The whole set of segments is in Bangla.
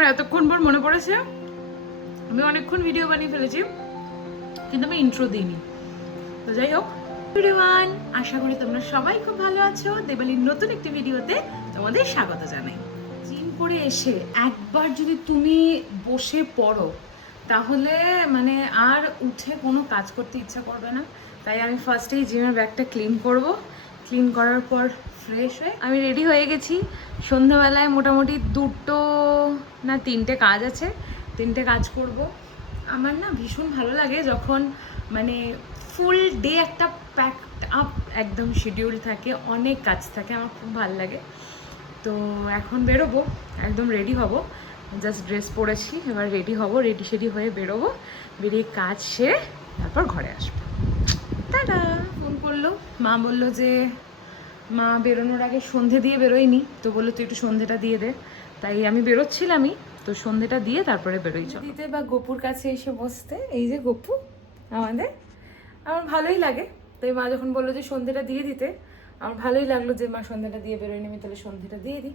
আমার এতক্ষণ পর মনে পড়েছে আমি অনেকক্ষণ ভিডিও বানিয়ে ফেলেছি, কিন্তু আমি ইন্ট্রো দিইনি। তো যাই হোক এভরিওয়ান, আশা করি তোমরা সবাই খুব ভালো আছো। দেবালির নতুন একটি ভিডিওতে তোমাদের স্বাগত জানাই। জিম করে এসে একবার যদি তুমি বসে পড়ো তাহলে মানে আর উঠে কোনো কাজ করতে ইচ্ছা করবে না। তাই আমি ফার্স্টেই জিমের ব্যাগটা ক্লিন করব। ক্লিন করার পর ফ্রেশ হয়ে আমি রেডি হয়ে গেছি। সন্ধ্যাবেলায় মোটামুটি 2 না 3টে কাজ আছে, 3টে কাজ করব। আমার না ভীষণ ভালো লাগে যখন মানে ফুল ডে একটা প্যাকড আপ একদম শিডিউল থাকে, অনেক কাজ থাকে, আমার খুব ভালো লাগে। তো এখন বেরোবো, একদম রেডি হব, জাস্ট ড্রেস পরেছি, এবার রেডি হব, রেডি হয়ে বেরোবো, বেরিয়ে কাজ সেরে তারপর ঘরে আসবো। দাদা ফোন করলো, মা বললো যে মা বেরোনোর আগে সন্ধে দিয়ে বেরোয়নি, তো বললো তুই একটু সন্ধেটা দিয়ে দে। তাই আমি বেরোচ্ছিলামই, তো সন্ধেটা দিয়ে তারপরে বেরোই দিতে বা গপুর কাছে এসে বসতে। এই যে গপু আমাদের, আমার ভালোই লাগে। তাই মা যখন বললো যে সন্ধেটা দিয়ে দিতে, আমার ভালোই লাগলো যে মা সন্ধেটা দিয়ে বেরোয়নি, আমি তাহলে সন্ধেটা দিয়ে দিই।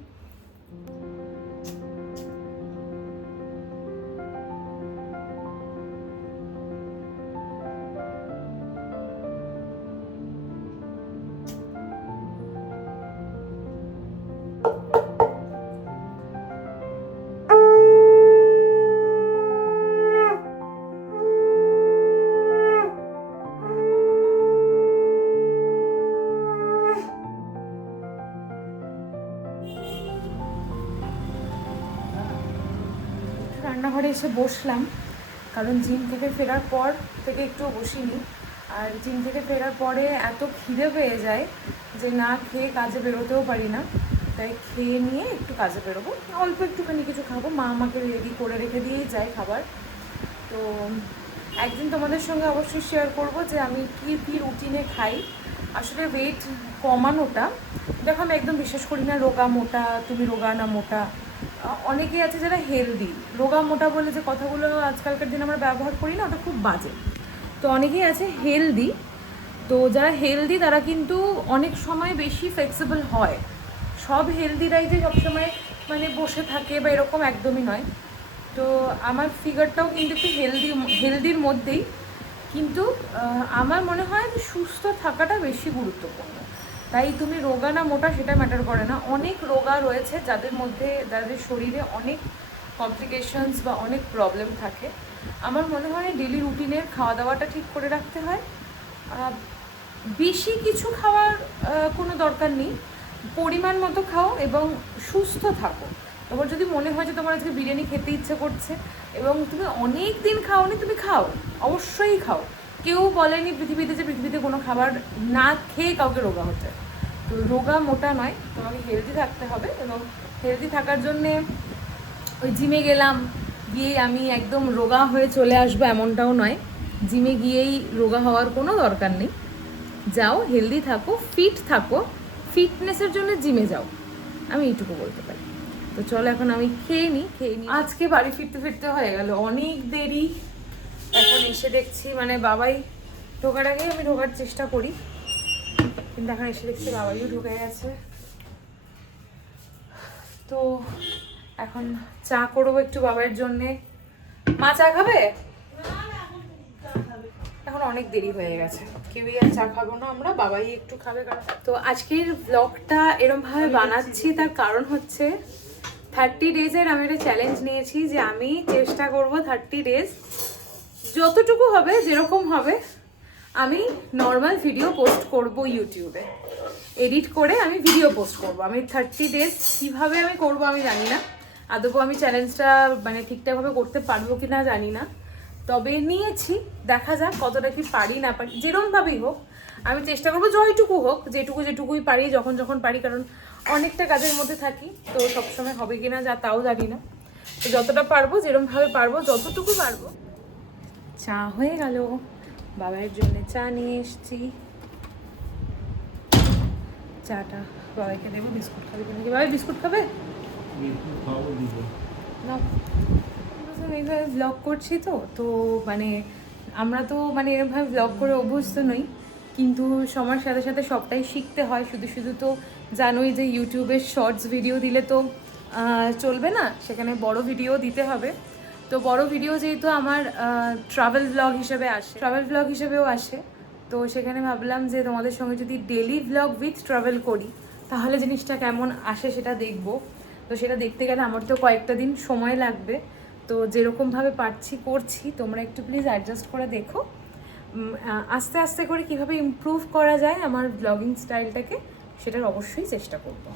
রান্নাঘরে এসে বসলাম, কারণ জিম থেকে ফেরার পর থেকে একটু বসিনি। আর জিম থেকে ফেরার পরে এত খিদে পেয়ে যায় যে না খেয়ে কাজে বেরোতেও পারি না। তাই খেয়ে নিয়ে একটু কাজে বেরোবো, অল্প একটুখানি কিছু খাবো, মা আমাকে রেডি করে রেখে দিয়েই যায় খাবার। তো একদিন তোমাদের সঙ্গে অবশ্যই শেয়ার করব যে আমি কী রুটিনে খাই। আসলে ওয়েট কমানোটা, দেখো আমি একদম বিশ্বাস করি না রোগা মোটা, তুমি রোগা না মোটা। অনেকেই আছে যারা হেলদি, রোগা মোটা বলে যে কথাগুলো আজকালকার দিনে আমরা ব্যবহার করি না, ওটা খুব বাজে। তো অনেকেই আছে হেলদি, তো যারা হেলদি তারা কিন্তু অনেক সময় বেশি ফ্লেক্সিবল হয়। সব হেলদিরাই যে সবসময় মানে বসে থাকে বা এরকম একদমই নয়। তো আমার ফিগারটাও কিন্তু একটু হেলদির মধ্যেই, কিন্তু আমার মনে হয় যে সুস্থ থাকাটা বেশি গুরুত্বপূর্ণ। তাই তুমি রোগা না মোটা সেটা ম্যাটার করে না। অনেক রোগা রয়েছে যাদের মধ্যে, যাদের শরীরে অনেক কমপ্লিকেশনস বা অনেক প্রবলেম থাকে। আমার মনে হয় ডেলি রুটিনের খাওয়া দাওয়াটা ঠিক করে রাখতে হয়। বেশি কিছু খাওয়ার কোনো দরকার নেই, পরিমাণ মতো খাও এবং সুস্থ থাকো। তোমার যদি মনে হয় যে তোমার আজকে বিরিয়ানি খেতে ইচ্ছে করছে এবং তুমি অনেক দিন খাওনি, তুমি খাও, অবশ্যই খাও। কেউ বলেনি পৃথিবীতে যে পৃথিবীতে কোনো খাবার না খেয়ে কাউকে রোগা হতে। তো রোগা মোটা নয়, তোমাকে হেলদি থাকতে হবে। এবং হেলদি থাকার জন্যে ওই জিমে গেলাম, গিয়েই আমি একদম রোগা হয়ে চলে আসবো এমনটাও নয়। জিমে গিয়েই রোগা হওয়ার কোনো দরকার নেই। যাও, হেলদি থাকো, ফিট থাকো, ফিটনেসের জন্য জিমে যাও, আমি এইটুকু বলতে পারি। তো চলো এখন আমি খেয়ে নিই। আজকে বাড়ি ফিরতে ফিরতে হয়ে গেল অনেক দেরি। এখন এসে দেখছি মানে বাবাই ঢোকার আগে আমি ঢোকার চেষ্টা করি, কিন্তু এখন এসে দেখছি বাবাইও ঢুকে গেছে। তো এখন চা করবো একটু বাবার জন্যে। মা চা খাবে? এখন অনেক দেরি হয়ে গেছে, কেউই আর চা খাবো না আমরা, বাবাই একটু খাবে। তো আজকের ব্লগটা এরমভাবে বানাচ্ছি, তার কারণ হচ্ছে 30 ডেজের আমি একটা চ্যালেঞ্জ নিয়েছি যে আমি চেষ্টা করব 30 ডেজ যতটুকু হবে, যেরকম হবে, আমি নর্মাল ভিডিও পোস্ট করব ইউটিউবে, এডিট করে আমি ভিডিও পোস্ট করব। আমি 30 ডেজ কীভাবে আমি করব আমি জানি না, আদৌ আমি চ্যালেঞ্জটা মানে ঠিকঠাকভাবে করতে পারবো কি না জানি না। তবে নিয়েছি, দেখা যাক কতটা কি পারি না পারি, যেরকমভাবেই হোক আমি চেষ্টা করবো, জয়টুকু হোক, যেটুকুই পারি, যখন পারি, কারণ অনেকটা কাজের মধ্যে থাকি, তো সবসময় হবে কিনা যা তাও জানি না। তো যতটা পারবো, যেরকমভাবে পারবো, যতটুকু পারবো। চা হয়ে গেল, বাবার জন্য চা নিয়ে এসছি, চাটা বাবাইকে দেবো। বিস্কুট খাবে নাকি বাবাই? বিস্কুট খাবে না? এইভাবে ব্লগ করছি তো তো মানে আমরা তো মানে এরকমভাবে ব্লগ করে অভ্যস্ত নই, কিন্তু সময়ের সাথে সাথে সবটাই শিখতে হয়। শুধু তো জানোই যে ইউটিউবের শর্টস ভিডিও দিলে তো চলবে না, সেখানে বড় ভিডিও দিতে হবে। তো বড় ভিডিও যেহেতু আমার ট্রাভেল ব্লগ হিসেবেও আসে, তো সেখানে ভাবলাম যে তোমাদের সঙ্গে যদি ডেলি ব্লগ উইথ ট্রাভেল করি তাহলে জিনিসটা কেমন আসে সেটা দেখব। তো সেটা দেখতে গেলে আমার তো কয়েকটা দিন সময় লাগবে, তো যেরকমভাবে পারছি করছি, তোমরা একটু প্লিজ অ্যাডজাস্ট করে দেখো আস্তে আস্তে করে কিভাবে ইমপ্রুভ করা যায় আমার ব্লগিং স্টাইলটাকে, সেটার অবশ্যই চেষ্টা করবো।